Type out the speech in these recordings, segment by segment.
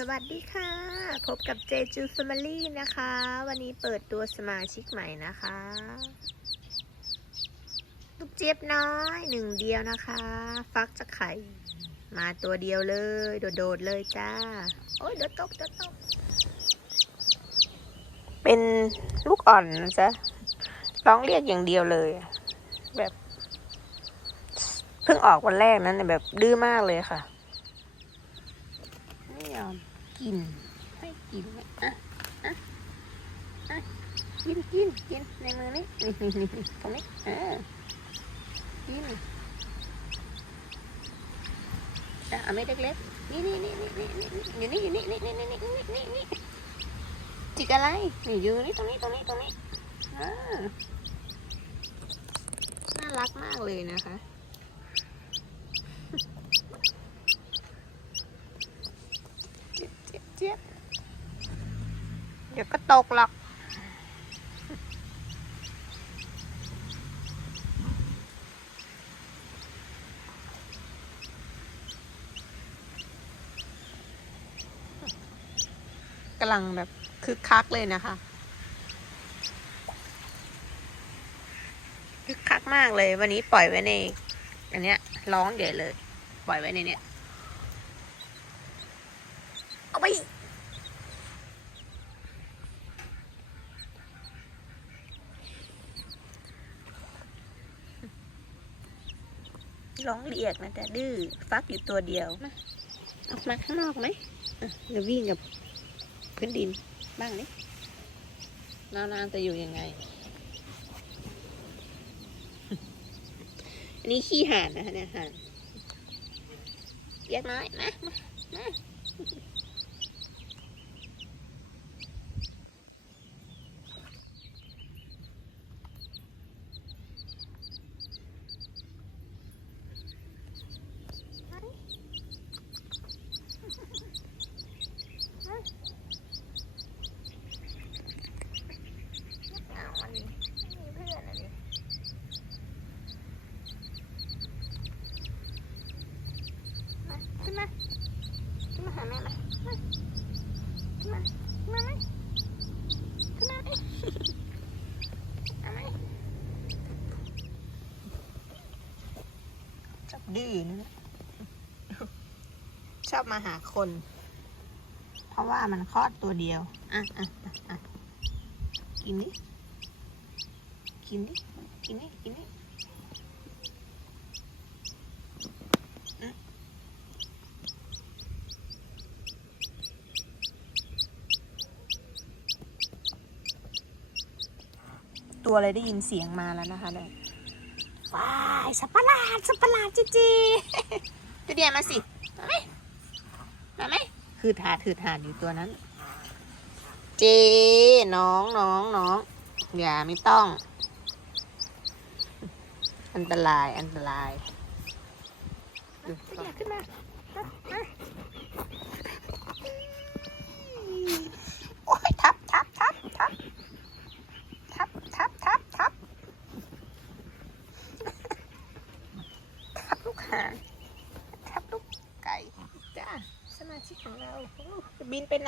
สวัสดีค่ะ พบกับเจจูฟ a ม i ลี่นะคะ วันนี้เปิดตัวสมาชิกใหม่นะคะ ลูกเจี๊ยบน้อยหนึ่งเดียวนะคะ ฟักจะไข่ มาตัวเดียวเลย โดดๆเลยจ้า โอ้ยเดี๋ยวตกเดี๋ยวตก เป็นลูกอ่อนนะจ๊ะร้องเรียกอย่างเดียวเลย แบบ เพิ่งออกวันแรกนั้นแบบดื้อมากเลยค่ะ ยอมกินให้กินไหมอะอะอะกินกินกินในมือนี้นี่นี่นี่ตรงนี้เออกินอะเอาไม่เล็กๆนี่นี่นี่นี่นี่นี่อยู่นี่อยู่นี่นี่นี่นี่นี่นี่นี่จิกอะไรนี่อยู่นี่ตรงนี้ตรงนี้ตรงนี้อ่าน่ารักมากเลยนะคะ เจี๊ยบ เจี๊ยบเจี๊ยบเดี๋ยวก็ตกหรอกกำลังแบบคึกคักเลยนะคะ คึกคักมากเลย วันนี้ปล่อยไว้ใน อันเนี้ยร้องใหญ่เลย ปล่อยไว้ในเนี้ย เอาไป ร้องเรียกนะแต่ดื้อฟักอยู่ตัวเดียวมาออกมาข้างนอกไหมอะเดี๋ยววิ่งกับพื้นดินบ้างนี่นานๆจะอยู่ยังไง อันนี้ขี้ห่านนะคะเนี่ยห่านเรียกน้อยมามามาเอาอันนี้ไม่มีเพื่อนอันนี้มาขึ้นมาขึ้นมาหาแม่มามาขึ้น มาไหมขึ้นมาไหมเอาไหมชอบดื้อนะชอบมาหาคน เพราะว่ามันคลอดตัวเดียว อะอะอะอะกินดิ กินดิ กินดิ กินดิ ตัวอะไรได้ยินเสียงมาแล้วนะคะเนี่ยว้ายสัตว์ประหลาดสัตว์ประหลาดจีจีตัวเดียวมาสิมาไหมมาไหมคือถาดคือถาดอยู่ตัวนั้น เจน้องน้องน้องอย่าไม่ต้อง อันตรายอันตรายดูขึ้นมา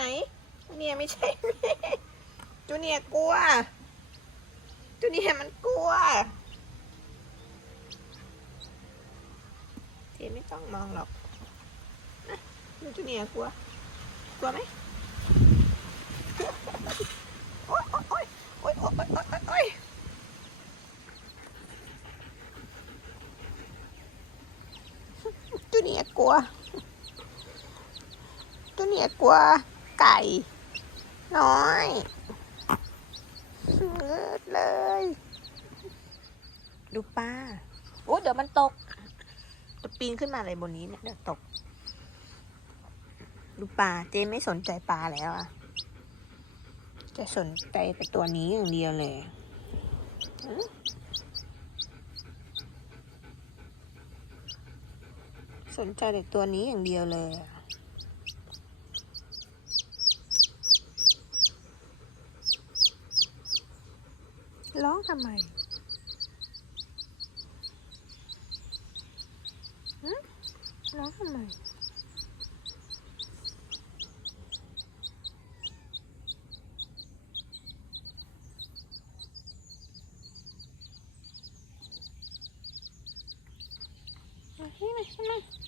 ไหนจูเนียไม่ใช่จูเนียกลัวจูเนียมันกลัวเทไม่ต้องมองหรอกนะจูเนียกลัว กลัวไหมโอ๊ยโอ๊ยโอ๊ยโอ๊ยโอ๊ยโอ๊ยจูเนียกลัวจูเนียกลัว ไก่ น้อยเงืดเลย ดูปลาโอ้เดี๋ยวมันตกจะปีนขึ้นมาอะไรบนนี้เนี่ยเดี๋ยวตก ดูปลาเจ๊ไม่สนใจปลาแล้วอะจะสนใจแต่ตัวนี้อย่างเดียวเลยสนใจแต่ตัวนี้อย่างเดียวเลยอะ ร้องทำไมร้องทำไมมาที่มาที่มา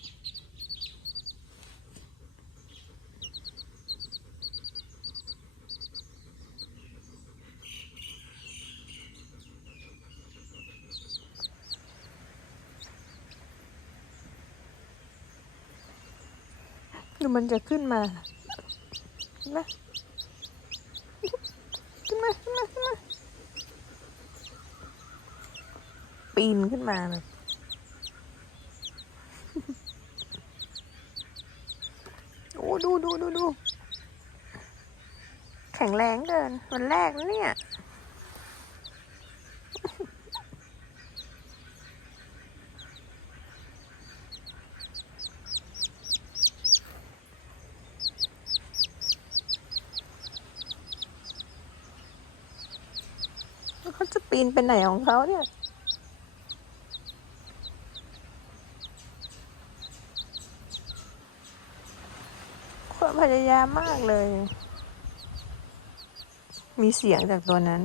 ดูมันจะขึ้นมาเห็นไหมขึ้นมาขึ้นมาขึ้นมาปีนขึ้นมาเลยโอ้ดูดูดูดูแข็งแรงเกินวันแรกนะเนี่ย เขาจะปีนไปไหนของเขาเนี่ย ความพยายามมากเลย มีเสียงจากตัวนั้น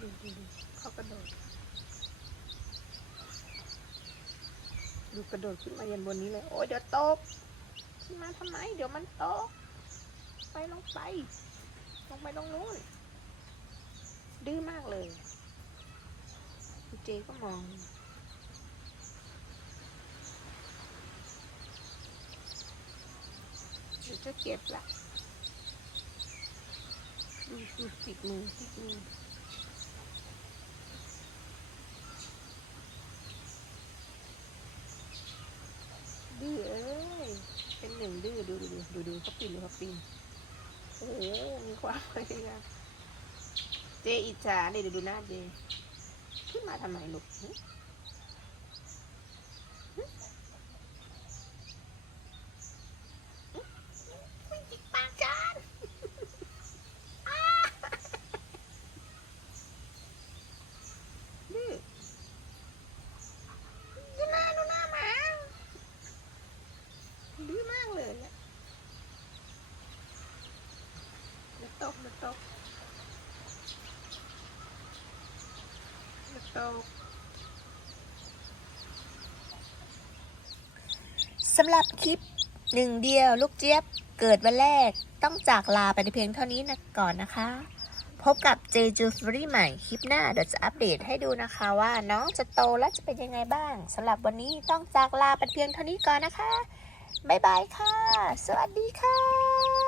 ดูดูดูเขากระโดด ดูกระโดดขึ้นมายันบนนี้เลย โอ้ยเดี๋ยวตก ขึ้นมาทำไม เดี๋ยวมันตก ไป ลงไปตรงนู้น ดื้อมากเลยคุณเจก็มอง เดี๋ยวจะเก็บละดูดูติดมือติดมือดื้อเอ้ย เป็นหนึ่งดื้อดูดูดูดูดูเขาปีนเขาปีน โอ้โหมีความพยายามเจอิจฉาเนี่ยดูดูหน้าเจขึ้นมาทำไมลูกหึหึหึไม่จิกปากจานอ้าดื้อดูหน้าดูหน้าหมาดื้อมากเลยอะเดี๋ยว ตกเดี๋ยวตกเดี๋ยวตกสำหรับคลิปหนึ่งเดียวลูกเจี๊ยบเกิดวันแรกต้องจากลาไปในเพียงเท่านี้นะก่อนนะคะ พบกับเจจูฟรีใหม่คลิปหน้าเดี๋ยวจะอัปเดตให้ดูนะคะว่าน้องจะโตและจะเป็นยังไงบ้างสำหรับวันนี้ต้องจากลาไปเพียงเท่านี้ก่อนนะคะ บ๊ายบายค่ะ สวัสดีค่ะ